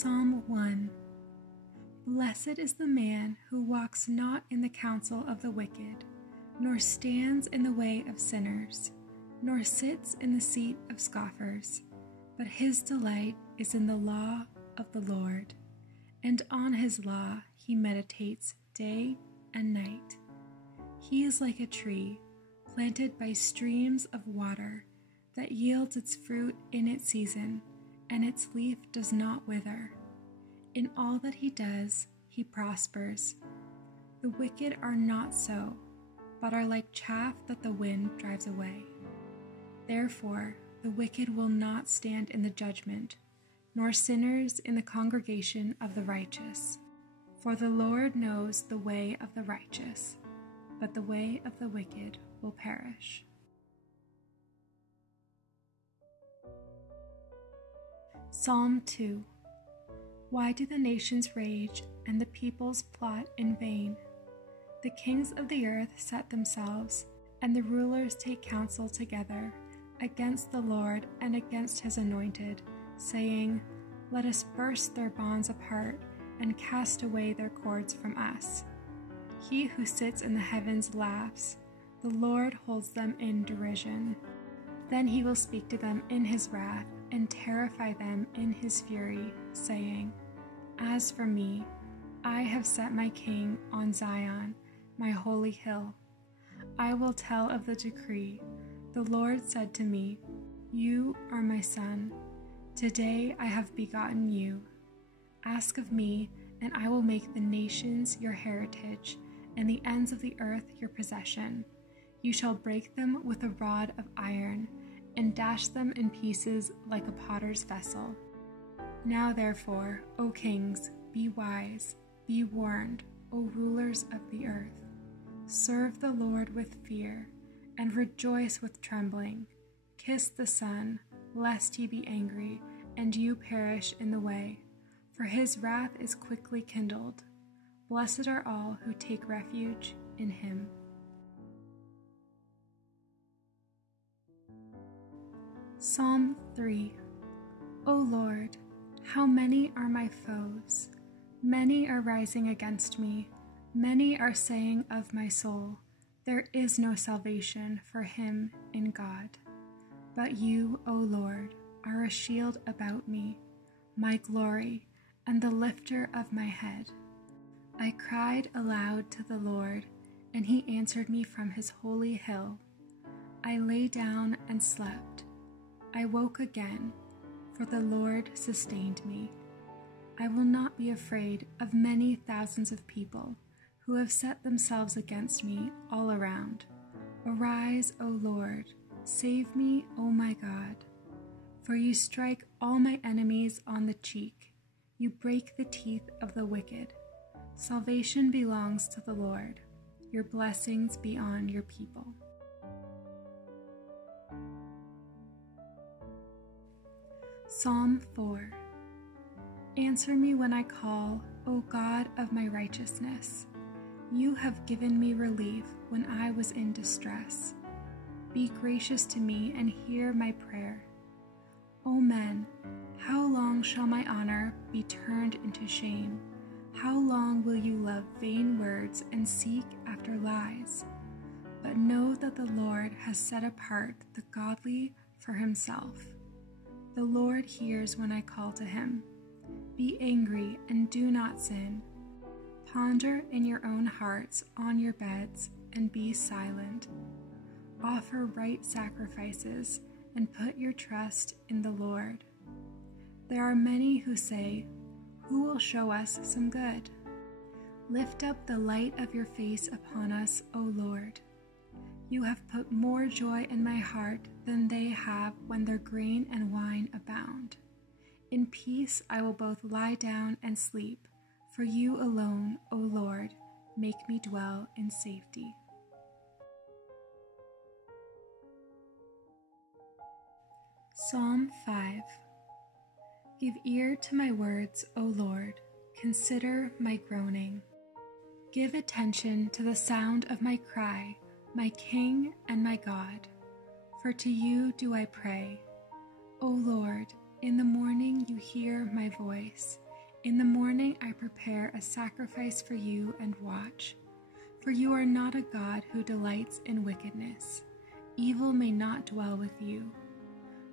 Psalm 1. Blessed is the man who walks not in the counsel of the wicked, nor stands in the way of sinners, nor sits in the seat of scoffers, but his delight is in the law of the Lord, and on his law he meditates day and night. He is like a tree planted by streams of water that yields its fruit in its season, and its leaf does not wither. In all that he does, he prospers. The wicked are not so, but are like chaff that the wind drives away. Therefore, the wicked will not stand in the judgment, nor sinners in the congregation of the righteous. For the Lord knows the way of the righteous, but the way of the wicked will perish. Psalm 2. Why do the nations rage and the peoples plot in vain? The kings of the earth set themselves, and the rulers take counsel together against the Lord and against his anointed, saying, Let us burst their bonds apart and cast away their cords from us. He who sits in the heavens laughs. The Lord holds them in derision. Then he will speak to them in his wrath and terrify them in his fury, saying, As for me, I have set my king on Zion, my holy hill. I will tell of the decree. The Lord said to me, You are my son. Today I have begotten you. Ask of me, and I will make the nations your heritage, and the ends of the earth your possession. You shall break them with a rod of iron, and dash them in pieces like a potter's vessel. Now therefore, O kings, be wise, be warned, O rulers of the earth. Serve the Lord with fear, and rejoice with trembling. Kiss the Son, lest he be angry, and you perish in the way, for his wrath is quickly kindled. Blessed are all who take refuge in him. Psalm 3. O Lord, how many are my foes? Many are rising against me. Many are saying of my soul, There is no salvation for him in God. But you, O Lord, are a shield about me, my glory, and the lifter of my head. I cried aloud to the Lord, and he answered me from his holy hill. I lay down and slept. I woke again, for the Lord sustained me. I will not be afraid of many thousands of people who have set themselves against me all around. Arise, O Lord, save me, O my God. For you strike all my enemies on the cheek. You break the teeth of the wicked. Salvation belongs to the Lord. Your blessings be on your people. Psalm 4. Answer me when I call, O God of my righteousness. You have given me relief when I was in distress. Be gracious to me and hear my prayer. O men, how long shall my honor be turned into shame? How long will you love vain words and seek after lies? But know that the Lord has set apart the godly for himself. The Lord hears when I call to him. Be angry and do not sin. Ponder in your own hearts on your beds and be silent. Offer right sacrifices and put your trust in the Lord. There are many who say, Who will show us some good? Lift up the light of your face upon us, O Lord. You have put more joy in my heart than they have when their grain and wine abound. In peace I will both lie down and sleep, for you alone, O Lord, make me dwell in safety. Psalm 5. Give ear to my words, O Lord, consider my groaning. Give attention to the sound of my cry, my King and my God. For to you do I pray. O Lord, in the morning you hear my voice. In the morning I prepare a sacrifice for you and watch. For you are not a God who delights in wickedness. Evil may not dwell with you.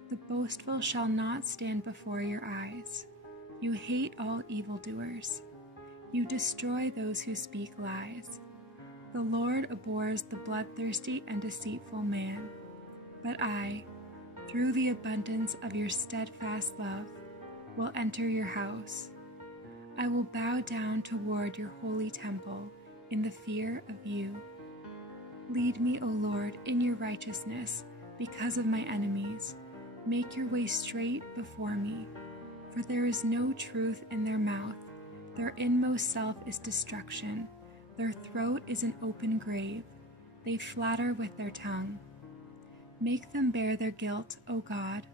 The boastful shall not stand before your eyes. You hate all evildoers. You destroy those who speak lies. The Lord abhors the bloodthirsty and deceitful man. But I, through the abundance of your steadfast love, will enter your house. I will bow down toward your holy temple in the fear of you. Lead me, O Lord, in your righteousness because of my enemies. Make your way straight before me, for there is no truth in their mouth. Their inmost self is destruction. Their throat is an open grave. They flatter with their tongue. Make them bear their guilt, O God.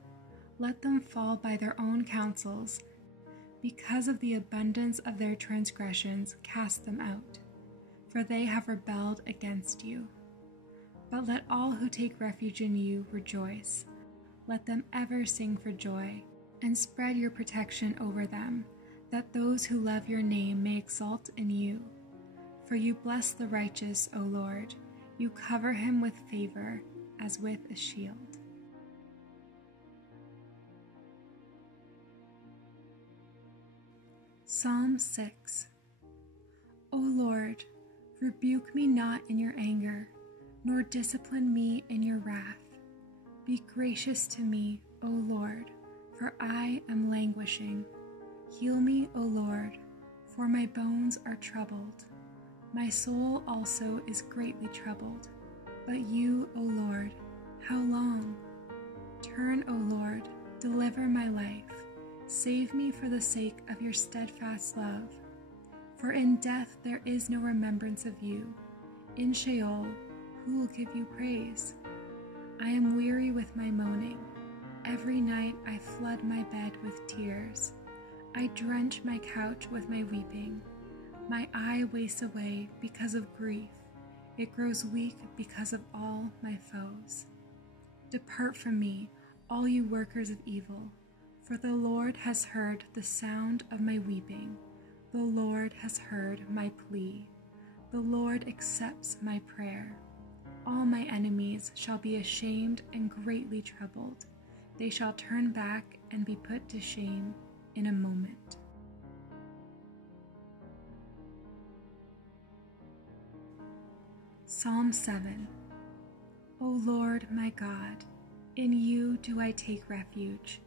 Let them fall by their own counsels. Because of the abundance of their transgressions, cast them out, for they have rebelled against you. But let all who take refuge in you rejoice. Let them ever sing for joy, and spread your protection over them, that those who love your name may exult in you. For you bless the righteous, O Lord. You cover him with favor, as with a shield. Psalm 6. O Lord, rebuke me not in your anger, nor discipline me in your wrath. Be gracious to me, O Lord, for I am languishing. Heal me, O Lord, for my bones are troubled. My soul also is greatly troubled. But you, O Lord, how long? Turn, O Lord, deliver my life. Save me for the sake of your steadfast love. For in death there is no remembrance of you. In Sheol, who will give you praise? I am weary with my moaning. Every night I flood my bed with tears. I drench my couch with my weeping. My eye wastes away because of grief. It grows weak because of all my foes. Depart from me, all you workers of evil, for the Lord has heard the sound of my weeping. The Lord has heard my plea. The Lord accepts my prayer. All my enemies shall be ashamed and greatly troubled. They shall turn back and be put to shame in a moment. Psalm 7. O Lord my God, in you do I take refuge.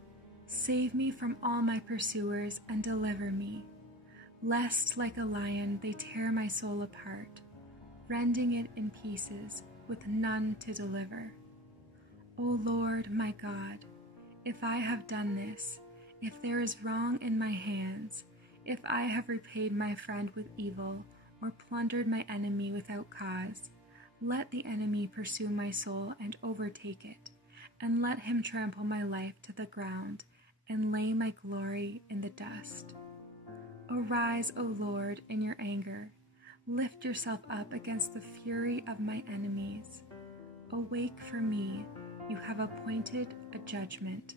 Save me from all my pursuers and deliver me, lest like a lion they tear my soul apart, rending it in pieces with none to deliver. O Lord my God, if I have done this, if there is wrong in my hands, if I have repaid my friend with evil or plundered my enemy without cause, let the enemy pursue my soul and overtake it, and let him trample my life to the ground and lay my glory in the dust. Arise, O Lord, in your anger. Lift yourself up against the fury of my enemies. Awake for me, you have appointed a judgment.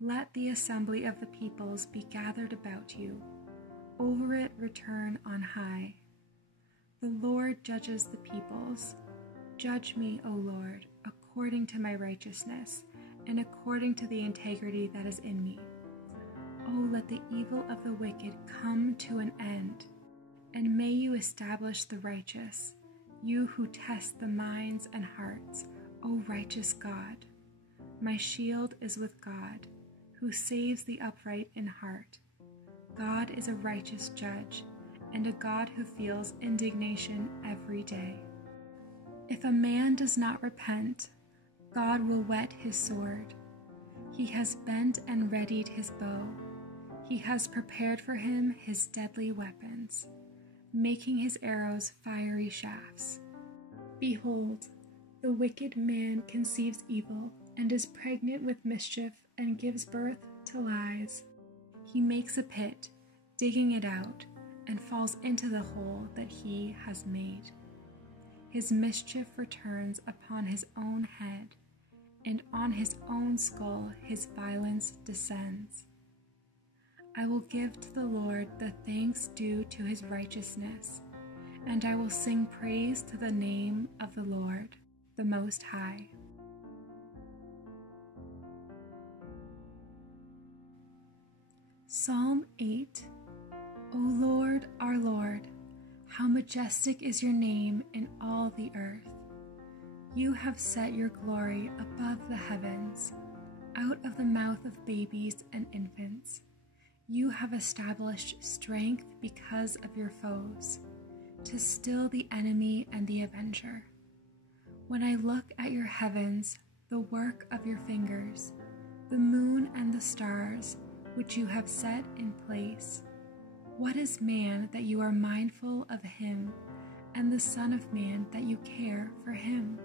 Let the assembly of the peoples be gathered about you. Over it return on high. The Lord judges the peoples. Judge me, O Lord, according to my righteousness, and according to the integrity that is in me. Oh, let the evil of the wicked come to an end, and may you establish the righteous, you who test the minds and hearts, O righteous God. My shield is with God, who saves the upright in heart. God is a righteous judge, and a God who feels indignation every day. If a man does not repent, God will whet his sword. He has bent and readied his bow. He has prepared for him his deadly weapons, making his arrows fiery shafts. Behold, the wicked man conceives evil and is pregnant with mischief and gives birth to lies. He makes a pit, digging it out, and falls into the hole that he has made. His mischief returns upon his own head, and on his own skull his violence descends. I will give to the Lord the thanks due to his righteousness, and I will sing praise to the name of the Lord, the Most High. Psalm 8. O Lord, our Lord, how majestic is your name in all the earth. You have set your glory above the heavens. Out of the mouth of babies and infants, you have established strength because of your foes, to still the enemy and the avenger. When I look at your heavens, the work of your fingers, the moon and the stars, which you have set in place, what is man that you are mindful of him, and the Son of Man that you care for him?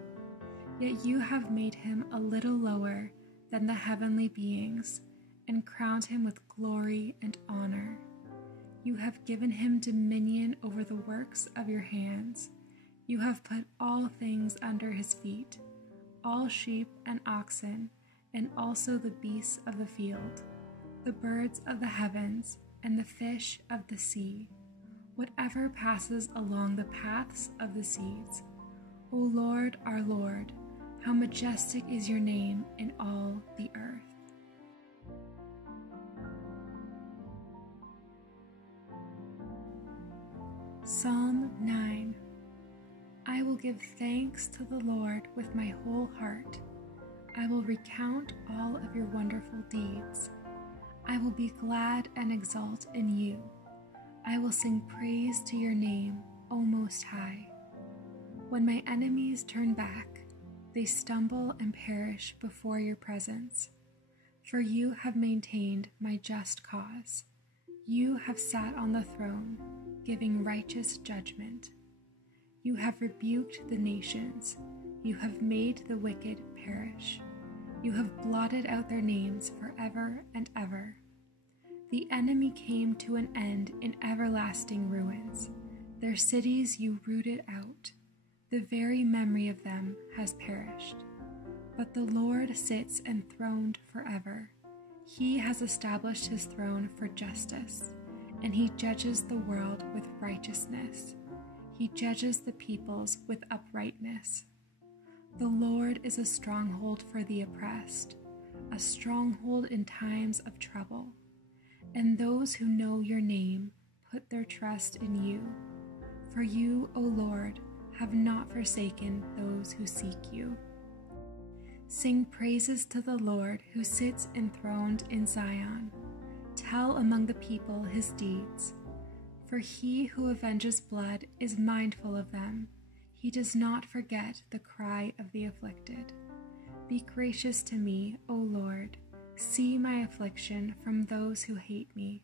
Yet you have made him a little lower than the heavenly beings, and crowned him with glory and honor. You have given him dominion over the works of your hands. You have put all things under his feet, all sheep and oxen, and also the beasts of the field, the birds of the heavens, and the fish of the sea, whatever passes along the paths of the seas. O Lord, our Lord, how majestic is your name in all the earth. Psalm 9. I will give thanks to the Lord with my whole heart. I will recount all of your wonderful deeds. I will be glad and exult in you. I will sing praise to your name, O Most High. When my enemies turn back, they stumble and perish before your presence. For you have maintained my just cause. You have sat on the throne, giving righteous judgment. You have rebuked the nations. You have made the wicked perish. You have blotted out their names forever and ever. The enemy came to an end in everlasting ruins. Their cities you rooted out. The very memory of them has perished. But the Lord sits enthroned forever. He has established his throne for justice, and he judges the world with righteousness. He judges the peoples with uprightness. The Lord is a stronghold for the oppressed, a stronghold in times of trouble. And those who know your name put their trust in you. For you, O Lord, have not forsaken those who seek you. Sing praises to the Lord who sits enthroned in Zion. Tell among the people his deeds. For he who avenges blood is mindful of them. He does not forget the cry of the afflicted. Be gracious to me, O Lord. See my affliction from those who hate me.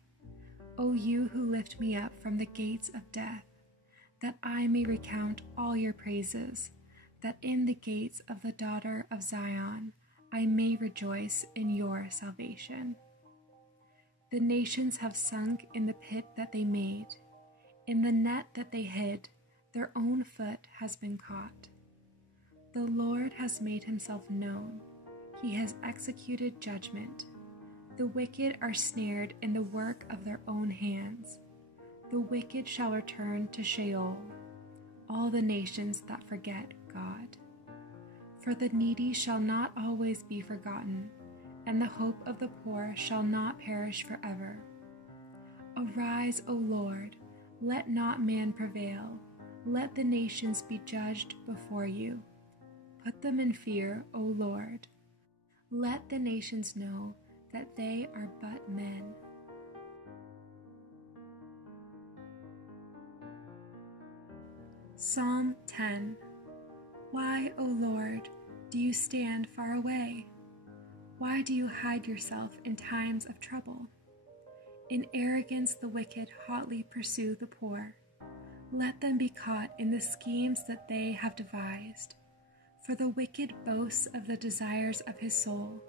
O you who lift me up from the gates of death, that I may recount all your praises, that in the gates of the daughter of Zion I may rejoice in your salvation. The nations have sunk in the pit that they made. In the net that they hid, their own foot has been caught. The Lord has made himself known. He has executed judgment. The wicked are snared in the work of their own hands. The wicked shall return to Sheol, all the nations that forget God. For the needy shall not always be forgotten, and the hope of the poor shall not perish forever. Arise, O Lord, let not man prevail. Let the nations be judged before you. Put them in fear, O Lord. Let the nations know that they are but men. Psalm 10. Why, O Lord, do you stand far away? Why do you hide yourself in times of trouble? In arrogance the wicked hotly pursue the poor. Let them be caught in the schemes that they have devised. For the wicked boasts of the desires of his soul,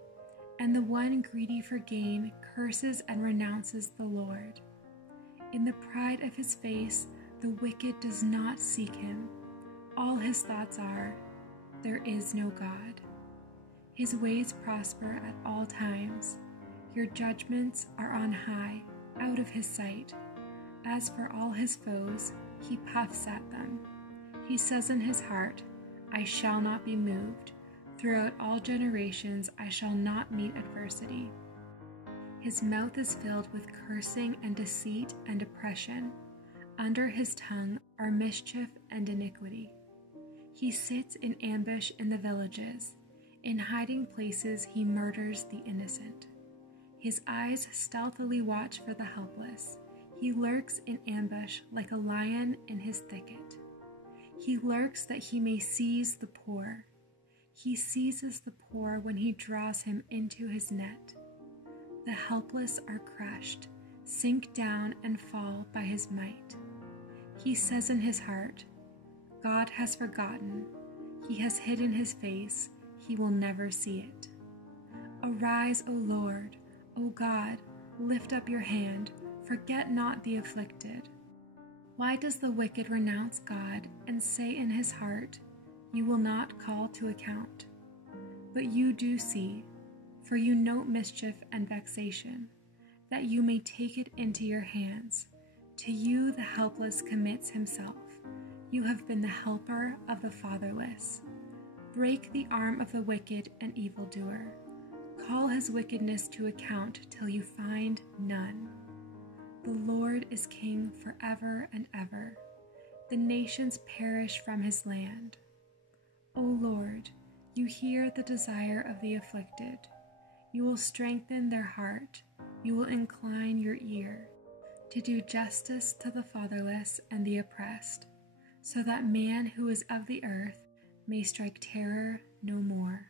and the one greedy for gain curses and renounces the Lord. In the pride of his face, the wicked does not seek him. All his thoughts are, there is no God. His ways prosper at all times. Your judgments are on high, out of his sight. As for all his foes, he puffs at them. He says in his heart, I shall not be moved. Throughout all generations I shall not meet adversity. His mouth is filled with cursing and deceit and oppression. Under his tongue are mischief and iniquity. He sits in ambush in the villages. In hiding places he murders the innocent. His eyes stealthily watch for the helpless. He lurks in ambush like a lion in his thicket. He lurks that he may seize the poor. He seizes the poor when he draws him into his net. The helpless are crushed, sink down and fall by his might. He says in his heart, God has forgotten. He has hidden his face. He will never see it. Arise, O Lord. O God, lift up your hand. Forget not the afflicted. Why does the wicked renounce God and say in his heart, you will not call to account? But you do see, for you note mischief and vexation, that you may take it into your hands. To you the helpless commits himself. You have been the helper of the fatherless. Break the arm of the wicked and evildoer. Call his wickedness to account till you find none. The Lord is king forever and ever. The nations perish from his land. O Lord, you hear the desire of the afflicted. You will strengthen their heart. You will incline your ear to do justice to the fatherless and the oppressed, so that man who is of the earth may strike terror no more.